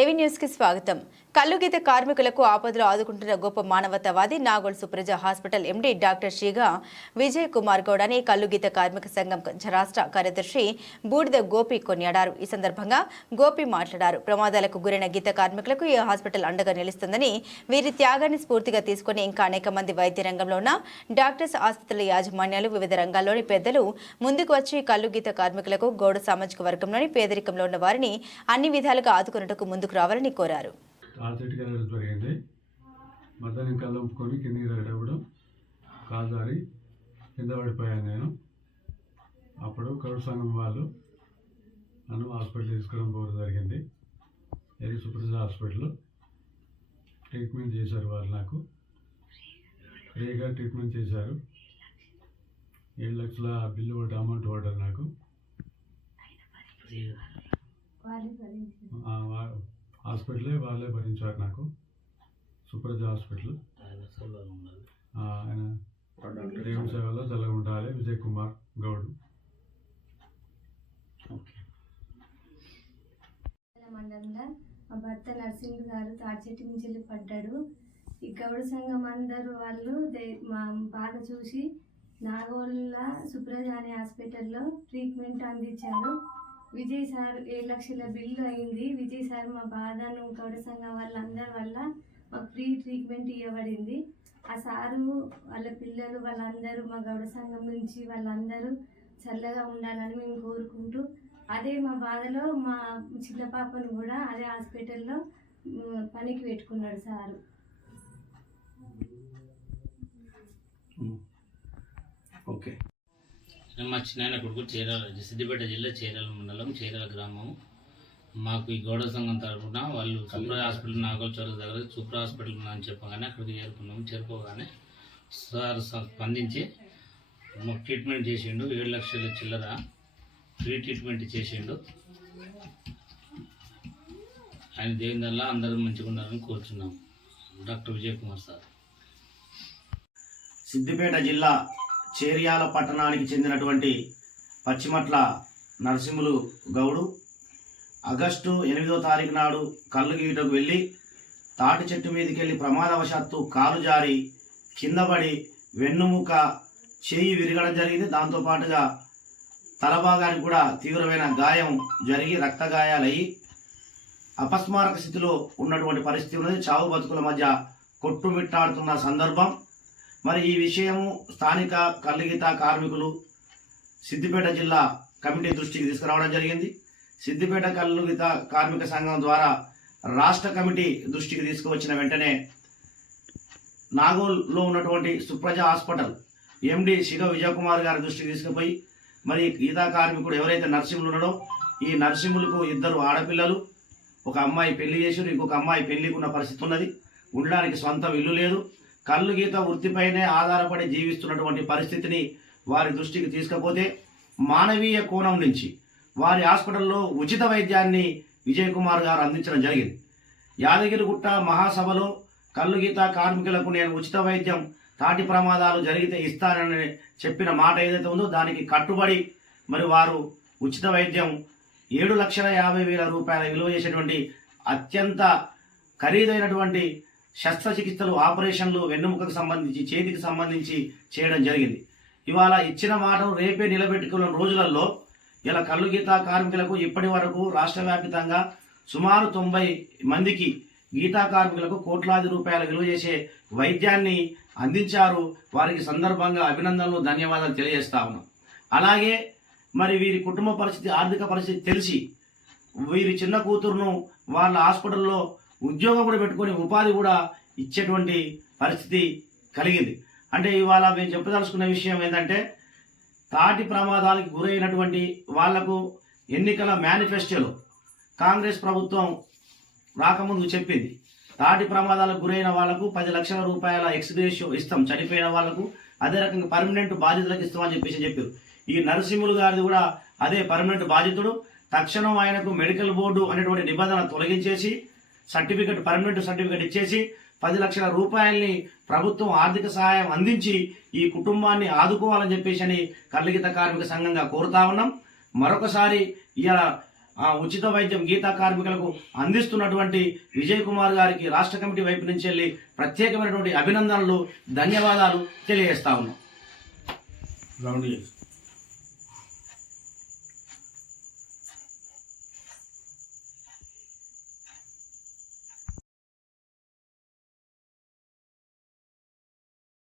ఏవి న్యూస్కి స్వాగతం? కల్లుగీత కార్మికులకు ఆపదలో ఆదుకుంటున్న గొప్ప మానవతావాది Nagole Supraja hospital MD doctor శ్రీగా Vijay Kumar Goud అని కల్లుగీత కార్మిక సంఘం రాష్ట్ర కార్యదర్శి బూడిద గోపి కొనియాడారు. ఈ సందర్భంగా గోపి మాట్లాడారు. ప్రమాదాలకు గురైన గీత కార్మికులకు ఈ హాస్పిటల్ అండగా నిలుస్తుందని వీరి త్యాగాన్ని స్ఫూర్తిగా తీసుకుని ఇంకా అనేక మంది వైద్య రంగంలో ఉన్న డాక్టర్స్ ఆసుపత్రుల యాజమాన్యాలు వివిధ రంగాల్లోని పెద్దలు ముందుకు వచ్చి కల్లుగీత కార్మికులకు గౌడ సామాజిక వర్గంలోని పేదరికంలో ఉన్న వారిని అన్ని విధాలుగా ఆదుకున్నట్టుకు ముందుకు రావాలని కోరారు. తాళ్ళచెట్టుకి వెళ్ళడం జరిగింది. మధ్యాహ్నం కళ్ళు ఒప్పుకొని కిందికి తగ్గడం కాలు జారి కింద పడిపోయాను నేను. అప్పుడు కరుడు సంఘం వాళ్ళు నన్ను హాస్పిటల్ తీసుకుని పోవడం జరిగింది. ఎరి సుప్రజ హాస్పిటల్. ట్రీట్మెంట్ చేశారు వాళ్ళు నాకు. ఫ్రీగా ట్రీట్మెంట్ చేశారు. ఏడు లక్షల బిల్లు పడ్డ అమౌంట్ పడ్డది నాకు. ఆ, వా- హాస్పిటలే వాళ్ళే భరించారు నాకు. సుప్రజ హాస్పిటల్. ఆ, ఆయన దేవుని సేవలో చల్లగా ఉండాలి. విజయ్ కుమార్ గౌడ్. మండలంలో మా భర్త నరసింహ గారు తాడిచెట్టు నుంచి వెళ్ళి పడ్డాడు. ఈ గౌడ సంఘం అందరూ వాళ్ళు మా బాధ చూసి నాగోళ్ళ సుప్రజ అనే హాస్పిటల్లో ట్రీట్మెంట్ అందించారు. విజయ్ సార్ ఏడు లక్షల బిల్లు అయింది. విజయ్ సార్ మా బాధను గౌడ సంఘం వాళ్ళందరి వల్ల మాకు ఫ్రీ ట్రీట్మెంట్ ఇవ్వబడింది. ఆ సారు వాళ్ళ పిల్లలు వాళ్ళందరూ మా గౌడ సంఘం నుంచి వాళ్ళందరూ చల్లగా ఉండాలని మేము కోరుకుంటూ అదే మా బాధలో మా చిన్న పాపను కూడా అదే హాస్పిటల్లో పనికి పెట్టుకున్నాడు సారు. నేను మా చిన్న కొడుకు చీరాల సిద్దిపేట జిల్లా చీరాల మండలం చీరాల గ్రామం. మాకు ఈ గౌడ సంఘం తరఫున వాళ్ళు సూపర్ హాస్పిటల్ నాగోల్ దగ్గర సూపర్ హాస్పిటల్ ఉందని చెప్పగానే అక్కడికి చేరుకున్నాము చేరుకోగానే సార్ స్పందించి మాకు ట్రీట్మెంట్ చేసిండు. ఏడు లక్షల చిల్లర ఫ్రీ ట్రీట్మెంట్ చేసిండు. ఆయన దేవుని వల్ల అందరూ మంచిగా ఉండాలని కోరుచున్నాం. Doctor Vijay Kumar sir. Siddipet జిల్లా చేర్యాల పట్టణానికి చెందినటువంటి పచ్చిమట్ల నరసింహులు గౌడు ఆగస్టు ఎనిమిదో తారీఖు నాడు కళ్ళు గీటకు వెళ్ళి తాటి చెట్టు మీదకి వెళ్ళి ప్రమాదవశాత్తు కాలు జారి కింద పడి వెన్నుముక చేయి విరగడం జరిగింది. దాంతోపాటుగా తల భాగానికి కూడా తీవ్రమైన గాయం జరిగి రక్త గాయాలయ్యి అపస్మారక స్థితిలో ఉన్నటువంటి పరిస్థితి ఉన్నది. చావు బతుకుల మధ్య కొట్టుమిట్టాడుతున్న సందర్భం. మరి ఈ విషయము స్థానిక కల్లిగిత కార్మికులు సిద్దిపేట జిల్లా కమిటీ దృష్టికి తీసుకురావడం జరిగింది. సిద్దిపేట కల్లుగీత కార్మిక సంఘం ద్వారా రాష్ట్ర కమిటీ దృష్టికి తీసుకువచ్చిన వెంటనే నాగోల్లో ఉన్నటువంటి సుప్రజ హాస్పిటల్ ఎండి శివ విజయకుమార్ గారి దృష్టికి తీసుకుపోయి మరి గీతా కార్మికుడు ఎవరైతే నర్సింహులు ఉన్నాడో ఈ నర్సింహులకు ఇద్దరు ఆడపిల్లలు ఒక అమ్మాయి పెళ్ళి చేసి ఇంకొక అమ్మాయి పెళ్ళికి ఉన్న పరిస్థితి ఉన్నది. ఉండడానికి సొంత ఇల్లు లేదు. కళ్ళు గీత వృత్తిపైనే ఆధారపడి జీవిస్తున్నటువంటి పరిస్థితిని వారి దృష్టికి తీసుకపోతే మానవీయ కోణం నుంచి వారి హాస్పిటల్లో ఉచిత వైద్యాన్ని విజయ్ కుమార్ గారు అందించడం జరిగింది. యాదగిరిగుట్ట మహాసభలో కళ్ళు గీత కార్మికులకు నేను ఉచిత వైద్యం తాటి ప్రమాదాలు జరిగితే ఇస్తానని చెప్పిన మాట ఏదైతే ఉందో దానికి కట్టుబడి మరి వారు ఉచిత వైద్యం ఏడు లక్షల యాభై వేల రూపాయల విలువ చేసేటువంటి అత్యంత ఖరీదైనటువంటి శస్త్రచికిత్సలు ఆపరేషన్లు వెన్నుముకకు సంబంధించి చేతికి సంబంధించి చేయడం జరిగింది. ఇవాళ ఇచ్చిన మాటను రేపే నిలబెట్టుకున్న రోజులలో ఇలా కళ్ళు గీత కార్మికులకు ఇప్పటి వరకు రాష్ట్ర వ్యాప్తంగా సుమారు తొంభై మందికి గీతా కార్మికులకు కోట్లాది రూపాయల విలువ చేసే వైద్యాన్ని అందించారు. వారికి సందర్భంగా అభినందనలు ధన్యవాదాలు తెలియజేస్తా ఉన్నాం. అలాగే మరి వీరి కుటుంబ పరిస్థితి ఆర్థిక పరిస్థితి తెలిసి వీరి చిన్న కూతురును వాళ్ళ హాస్పిటల్లో ఉద్యోగం కూడా పెట్టుకొని ఉపాధి కూడా ఇచ్చేటువంటి పరిస్థితి కలిగింది. అంటే ఇవాళ మేము చెప్పదలుచుకున్న విషయం ఏంటంటే తాటి ప్రమాదాలకు గురైనటువంటి వాళ్ళకు ఎన్నికల మేనిఫెస్టోలో కాంగ్రెస్ ప్రభుత్వం రాకముందు చెప్పింది. తాటి ప్రమాదాలకు గురైన వాళ్ళకు పది లక్షల రూపాయల ఎక్స్గ్రేషియో ఇస్తాం. చనిపోయిన వాళ్ళకు అదే రకంగా పర్మనెంట్ బాధితులకు ఇస్తామని చెప్పేసి చెప్పారు. ఈ నరసింహులు గారిది కూడా అదే పర్మనెంట్ బాధితుడు తక్షణం ఆయనకు మెడికల్ బోర్డు అనేటువంటి నిబంధన తొలగించేసి సర్టిఫికెట్ పర్మనెంట్ సర్టిఫికెట్ ఇచ్చేసి పది లక్షల రూపాయల్ని ప్రభుత్వం ఆర్థిక సహాయం అందించి ఈ కుటుంబాన్ని ఆదుకోవాలని చెప్పేసి అని కల్లిగిత కార్మిక సంఘంగా కోరుతా ఉన్నాం. మరొకసారి ఇలా ఉచిత వైద్యం గీతా కార్మికులకు అందిస్తున్నటువంటి విజయ్ కుమార్ గారికి రాష్ట్ర కమిటీ వైపు నుంచి వెళ్ళి ప్రత్యేకమైనటువంటి అభినందనలు ధన్యవాదాలు తెలియజేస్తా ఉన్నాం.